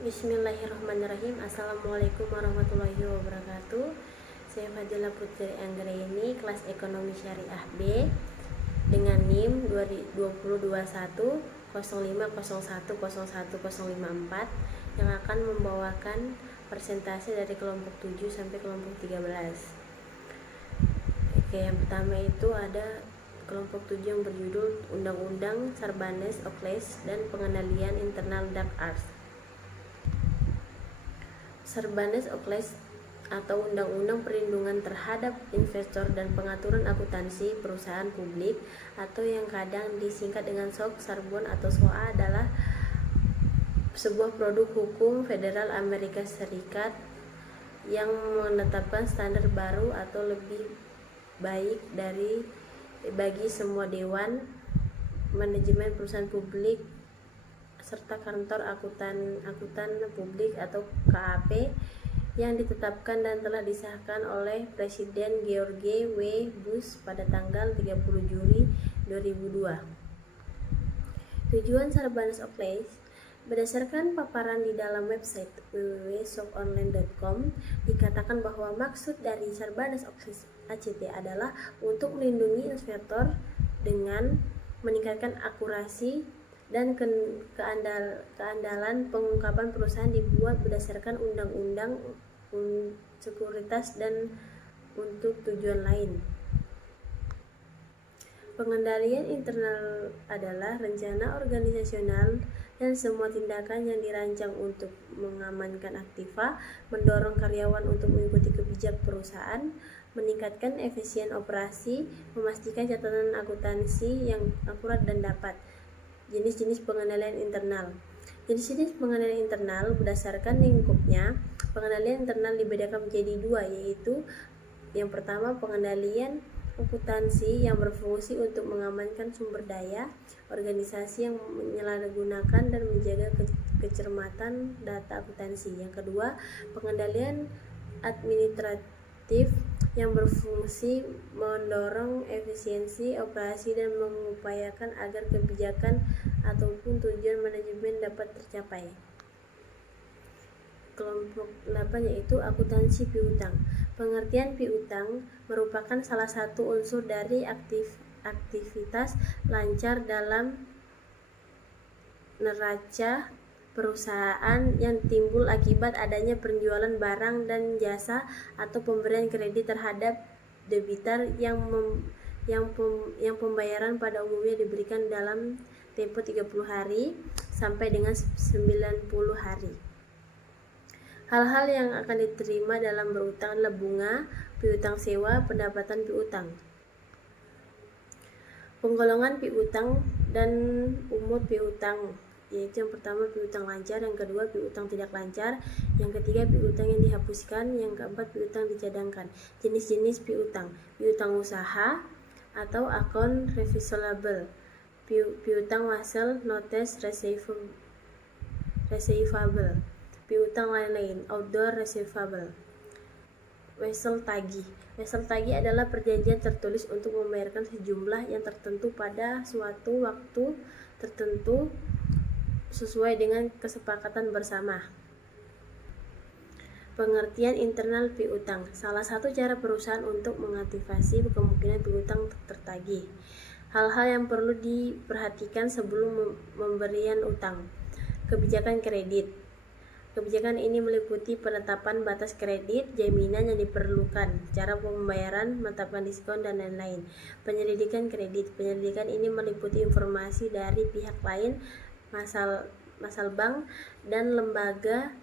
Bismillahirrahmanirrahim. Assalamualaikum warahmatullahi wabarakatuh. Saya Fadila Putri Anggraini, kelas Ekonomi Syariah B dengan NIM 2021 yang akan membawakan presentasi dari kelompok 7 sampai kelompok 13. Oke, yang pertama itu ada kelompok 7 yang berjudul Undang-Undang Sarbanes-Oxley dan Pengendalian Internal Dark Arts. Sarbanes-Oxley atau Undang-Undang Perlindungan Terhadap Investor dan Pengaturan Akuntansi Perusahaan Publik atau yang kadang disingkat dengan Sarbanes atau SOA adalah sebuah produk hukum federal Amerika Serikat yang menetapkan standar baru atau lebih baik bagi semua dewan manajemen perusahaan publik serta kantor akuntan publik atau KAP yang ditetapkan dan telah disahkan oleh Presiden George W. Bush pada tanggal 30 Juli 2002. Tujuan Sarbanes-Oxley berdasarkan paparan di dalam website www.sokonline.com dikatakan bahwa maksud dari Sarbanes-Oxley ACT adalah untuk melindungi investor dengan meningkatkan akurasi dan keandalan pengungkapan perusahaan dibuat berdasarkan undang-undang sekuritas dan untuk tujuan lain. Pengendalian internal adalah rencana organisasional dan semua tindakan yang dirancang untuk mengamankan aktiva, mendorong karyawan untuk mengikuti kebijakan perusahaan, meningkatkan efisien operasi, memastikan catatan akuntansi yang akurat dan dapat. Jenis-jenis pengendalian internal. Jenis-jenis pengendalian internal berdasarkan lingkupnya. Pengendalian internal dibedakan menjadi dua, yaitu yang pertama pengendalian akuntansi yang berfungsi untuk mengamankan sumber daya organisasi yang menyalahgunakan dan menjaga kecermatan data akuntansi. Yang kedua, pengendalian administratif yang berfungsi mendorong efisiensi operasi dan mengupayakan agar kebijakan ataupun tujuan manajemen dapat tercapai. Kelompok 8 yaitu akuntansi piutang. Pengertian piutang merupakan salah satu unsur dari aktivitas lancar dalam neraca perusahaan yang timbul akibat adanya penjualan barang dan jasa atau pemberian kredit terhadap debitur yang pembayaran pada umumnya diberikan dalam tempo 30 hari sampai dengan 90 hari. Hal-hal yang akan diterima dalam berutang adalah bunga, piutang sewa, pendapatan piutang. Penggolongan piutang dan umur piutang, yaitu yang pertama piutang lancar, yang kedua piutang tidak lancar, yang ketiga piutang yang dihapuskan, yang keempat piutang dicadangkan. Jenis-jenis piutang: piutang usaha atau account receivable, piutang wasel notes receivable, piutang lain-lain outdoor receivable. Wesel tagih. Wesel tagih adalah perjanjian tertulis untuk membayarkan sejumlah yang tertentu pada suatu waktu tertentu sesuai dengan kesepakatan bersama. Pengertian internal piutang. Salah satu cara perusahaan untuk mengantisipasi kemungkinan piutang tertagih. Hal-hal yang perlu diperhatikan sebelum memberian utang. Kebijakan kredit. Kebijakan ini meliputi penetapan batas kredit, jaminan yang diperlukan, cara pembayaran, menetapkan diskon, dan lain-lain. Penyelidikan kredit. Penyelidikan ini meliputi informasi dari pihak lain, masal bank, dan lembaga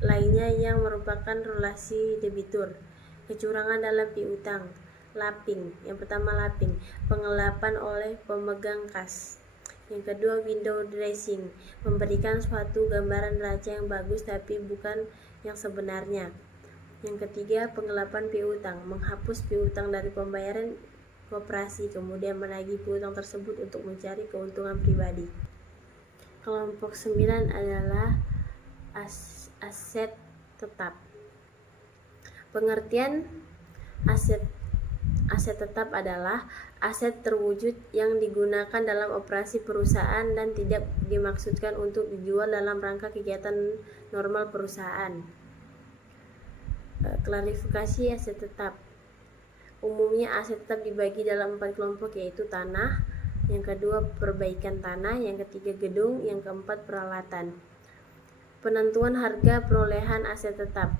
lainnya yang merupakan relasi debitur. Kecurangan dalam piutang. Lapping. Yang pertama lapping, penggelapan oleh pemegang kas. Yang kedua window dressing, memberikan suatu gambaran neraca yang bagus tapi bukan yang sebenarnya. Yang ketiga penggelapan piutang, menghapus piutang dari pembayaran koperasi kemudian menagih piutang tersebut untuk mencari keuntungan pribadi. Kelompok 9 adalah aset tetap. Pengertian aset tetap adalah aset terwujud yang digunakan dalam operasi perusahaan dan tidak dimaksudkan untuk dijual dalam rangka kegiatan normal perusahaan. Klarifikasi aset tetap. Umumnya aset tetap dibagi dalam 4 kelompok, yaitu tanah, yang kedua perbaikan tanah, yang ketiga gedung, yang keempat peralatan. Penentuan harga perolehan aset tetap.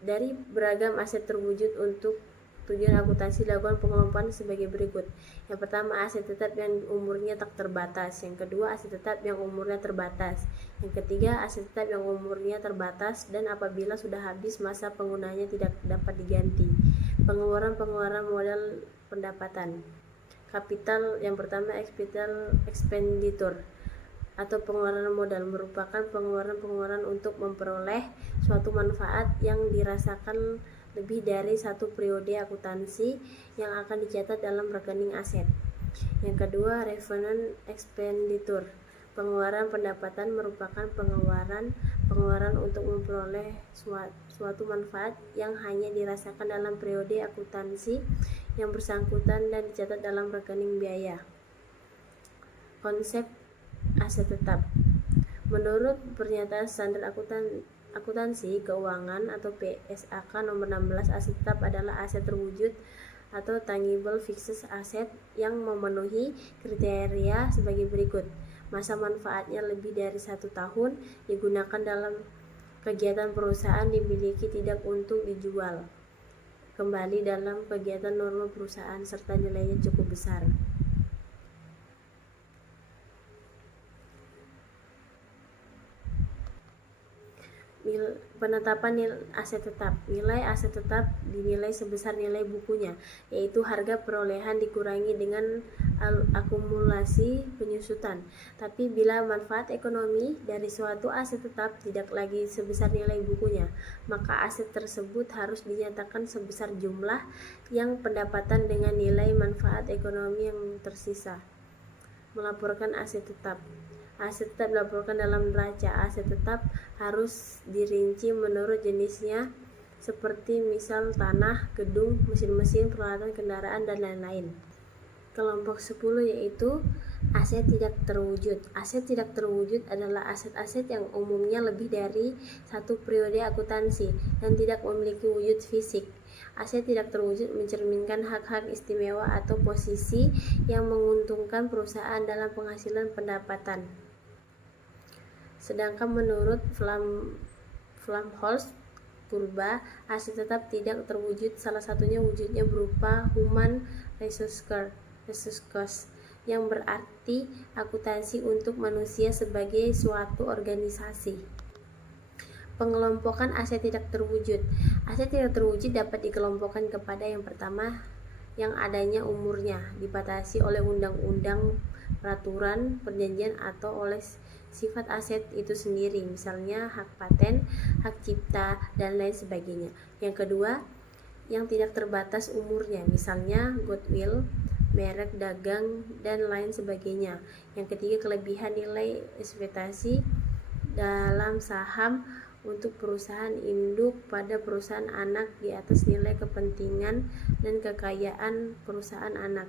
Dari beragam aset terwujud untuk tujuan akuntansi dilakukan pengelompokan sebagai berikut. Yang pertama, aset tetap yang umurnya tak terbatas. Yang kedua, aset tetap yang umurnya terbatas. Yang ketiga, aset tetap yang umurnya terbatas dan apabila sudah habis masa penggunaannya tidak dapat diganti. Pengeluaran modal pendapatan. Kapital yang pertama, capital expenditure atau pengeluaran modal merupakan pengeluaran untuk memperoleh suatu manfaat yang dirasakan lebih dari satu periode akuntansi yang akan dicatat dalam rekening aset. Yang kedua, revenue expenditure. Pengeluaran pendapatan merupakan pengeluaran untuk memperoleh suatu manfaat yang hanya dirasakan dalam periode akuntansi yang bersangkutan dan dicatat dalam rekening biaya. Konsep aset tetap. Menurut pernyataan standar akuntansi keuangan atau PSAK nomor 16, aset tetap adalah aset terwujud atau tangible fixed asset yang memenuhi kriteria sebagai berikut. Masa manfaatnya lebih dari 1 tahun, digunakan dalam kegiatan perusahaan, dimiliki tidak untuk dijual kembali dalam kegiatan normal perusahaan, serta nilainya cukup besar. Penetapan aset tetap. Nilai aset tetap dinilai sebesar nilai bukunya, yaitu harga perolehan dikurangi dengan akumulasi penyusutan. Tapi bila manfaat ekonomi dari suatu aset tetap tidak lagi sebesar nilai bukunya, maka aset tersebut harus dinyatakan sebesar jumlah yang pendapatan dengan nilai manfaat ekonomi yang tersisa. Melaporkan aset tetap. Aset tetap dilaporkan dalam neraca. Aset tetap harus dirinci menurut jenisnya, seperti misal tanah, gedung, mesin-mesin, peralatan kendaraan, dan lain-lain. Kelompok 10 yaitu aset tidak terwujud. Aset tidak terwujud adalah aset-aset yang umumnya lebih dari satu periode akuntansi dan tidak memiliki wujud fisik. Aset tidak terwujud mencerminkan hak-hak istimewa atau posisi yang menguntungkan perusahaan dalam penghasilan pendapatan. Sedangkan menurut Flumholtz Purba, aset tetap tidak terwujud salah satunya wujudnya berupa human resource cost, yang berarti akuntansi untuk manusia sebagai suatu organisasi. Pengelompokan aset tidak terwujud. Aset tidak terwujud dapat dikelompokkan kepada yang pertama, yang adanya umurnya dibatasi oleh undang-undang, peraturan, perjanjian, atau oleh sifat aset itu sendiri, misalnya hak paten, hak cipta, dan lain sebagainya. Yang kedua, yang tidak terbatas umurnya, misalnya goodwill, merek dagang, dan lain sebagainya. Yang ketiga, kelebihan nilai ekspektasi dalam saham untuk perusahaan induk pada perusahaan anak di atas nilai kepentingan dan kekayaan perusahaan anak.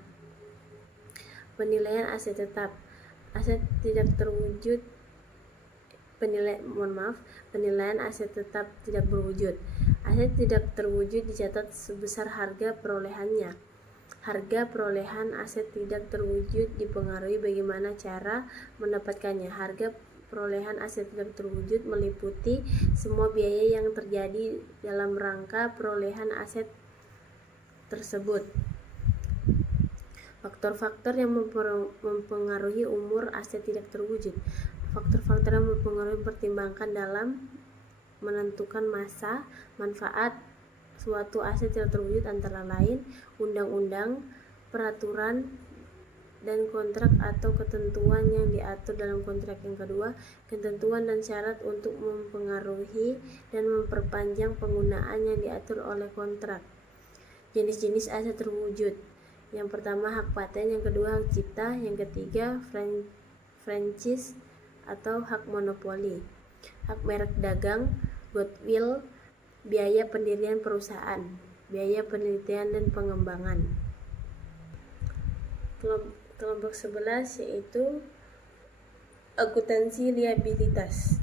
Penilaian aset tetap. Aset tidak terwujud. Penilaian aset tetap tidak berwujud. Aset tidak terwujud dicatat sebesar harga perolehannya. Harga perolehan aset tidak terwujud dipengaruhi bagaimana cara mendapatkannya. Harga perolehan aset tidak terwujud meliputi semua biaya yang terjadi dalam rangka perolehan aset tersebut. Faktor-faktor yang mempengaruhi umur aset tidak terwujud. Faktor-faktor yang mempertimbangkan dalam menentukan masa manfaat suatu aset tidak terwujud antara lain undang-undang, peraturan, dan kontrak atau ketentuan yang diatur dalam kontrak. Yang kedua, ketentuan dan syarat untuk mempengaruhi dan memperpanjang penggunaan yang diatur oleh kontrak. Jenis-jenis aset terwujud. Yang pertama, hak paten, yang kedua hak cipta, yang ketiga franchise atau hak monopoli. Hak merek dagang, goodwill, biaya pendirian perusahaan, biaya penelitian dan pengembangan. Kelompok 11 yaitu akuntansi liabilitas.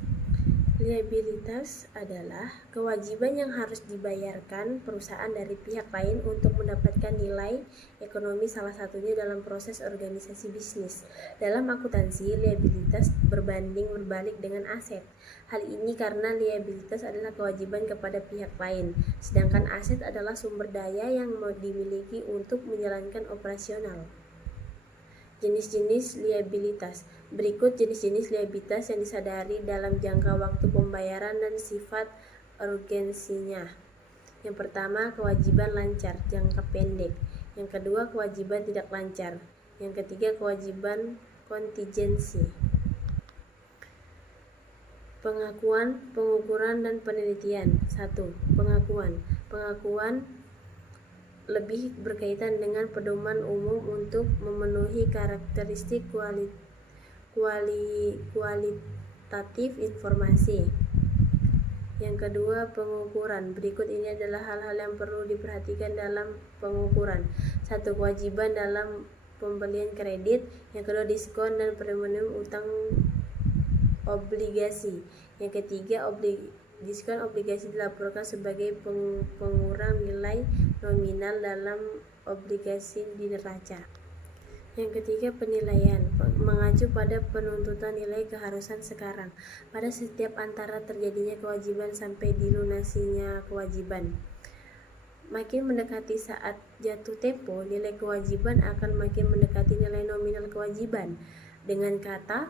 Liabilitas adalah kewajiban yang harus dibayarkan perusahaan dari pihak lain untuk mendapatkan nilai ekonomi, salah satunya dalam proses organisasi bisnis. Dalam akuntansi, liabilitas berbanding berbalik dengan aset. Hal ini karena liabilitas adalah kewajiban kepada pihak lain, sedangkan aset adalah sumber daya yang dimiliki untuk menjalankan operasional. Jenis-jenis liabilitas. Berikut jenis-jenis liabilitas yang disadari dalam jangka waktu pembayaran dan sifat urgensinya. Yang pertama, kewajiban lancar, jangka pendek. Yang kedua, kewajiban tidak lancar. Yang ketiga, kewajiban kontingensi. Pengakuan, pengukuran, dan penelitian. 1. Pengakuan. Pengakuan lebih berkaitan dengan pedoman umum untuk memenuhi karakteristik kualitatif informasi. Yang kedua, pengukuran. Berikut ini adalah hal-hal yang perlu diperhatikan dalam pengukuran. 1. Kewajiban dalam pembelian kredit. Yang kedua, diskon dan premium utang obligasi. Yang ketiga, diskon obligasi dilaporkan sebagai pengurang nilai nominal dalam obligasi di neraca. Yang ketiga, penilaian, mengacu pada penuntutan nilai keharusan sekarang pada setiap antara terjadinya kewajiban sampai dilunasinya kewajiban. Makin mendekati saat jatuh tempo, nilai kewajiban akan makin mendekati nilai nominal kewajiban. Dengan kata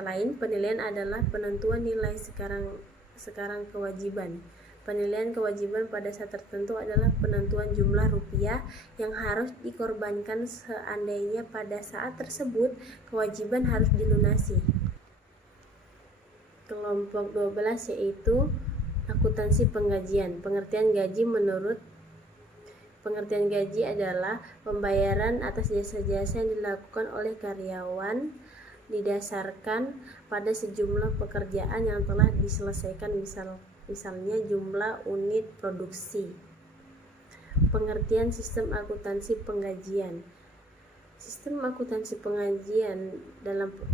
lain, penilaian adalah penentuan nilai sekarang kewajiban. Penilaian kewajiban pada saat tertentu adalah penentuan jumlah rupiah yang harus dikorbankan seandainya pada saat tersebut kewajiban harus dilunasi. Kelompok 12 yaitu akuntansi penggajian. Pengertian gaji adalah pembayaran atas jasa-jasa yang dilakukan oleh karyawan didasarkan pada sejumlah pekerjaan yang telah diselesaikan, misalnya jumlah unit produksi. Pengertian sistem akuntansi penggajian. Sistem akuntansi penggajian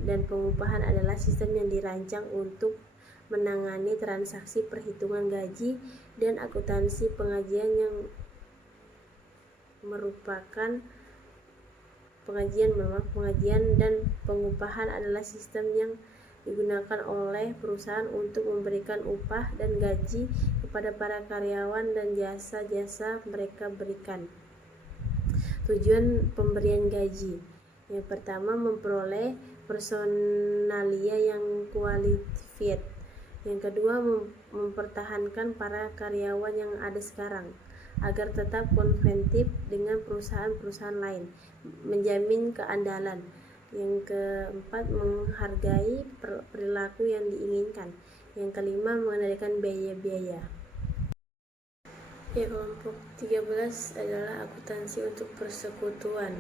dan pengupahan adalah sistem yang dirancang untuk menangani transaksi perhitungan gaji dan akuntansi penggajian yang merupakan pengajian dan pengupahan adalah sistem yang digunakan oleh perusahaan untuk memberikan upah dan gaji kepada para karyawan dan jasa-jasa mereka berikan. Tujuan pemberian gaji. Yang pertama, memperoleh personalia yang qualified. Yang kedua, mempertahankan para karyawan yang ada sekarang agar tetap kompetitif dengan perusahaan-perusahaan lain, menjamin keandalan. Yang keempat, menghargai perilaku yang diinginkan. Yang kelima, mengendalikan biaya-biaya. Kelompok 13 adalah akuntansi untuk persekutuan.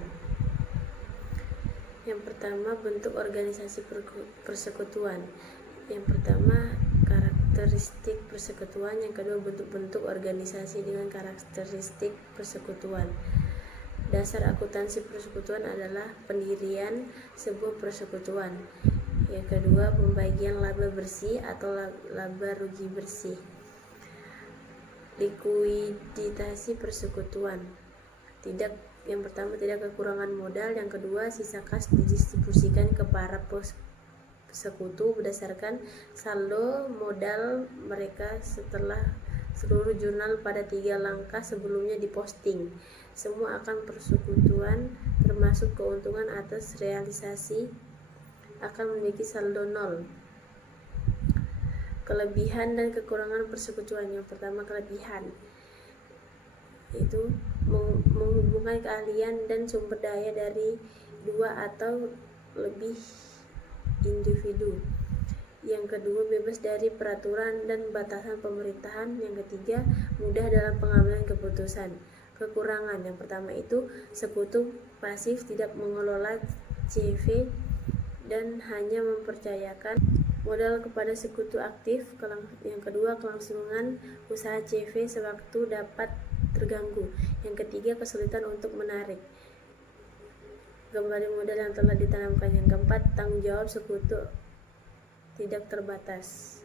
Yang pertama, bentuk organisasi persekutuan. Yang pertama, karakteristik persekutuan. Yang kedua, bentuk-bentuk organisasi dengan karakteristik persekutuan. Dasar akuntansi persekutuan adalah pendirian sebuah persekutuan. Yang kedua, pembagian laba bersih atau laba rugi bersih. Likuiditas persekutuan. Yang pertama, tidak kekurangan modal. Yang kedua, sisa kas didistribusikan ke para sekutu berdasarkan saldo modal mereka setelah seluruh jurnal pada 3 langkah sebelumnya diposting. Semua akan persekutuan termasuk keuntungan atas realisasi akan memiliki saldo 0. Kelebihan dan kekurangan persekutuan. Yang pertama, kelebihan itu menghubungkan keahlian dan sumber daya dari 2 atau lebih individu. Yang kedua, bebas dari peraturan dan batasan pemerintahan. Yang ketiga, mudah dalam pengambilan keputusan. Kekurangan. Yang pertama itu sekutu pasif, tidak mengelola CV dan hanya mempercayakan Modal kepada sekutu aktif. Yang kedua, kelangsungan usaha CV sewaktu dapat terganggu. Yang ketiga, kesulitan untuk menarik kembali modal yang telah ditanamkan. Yang keempat, tanggung jawab sekutu tidak terbatas.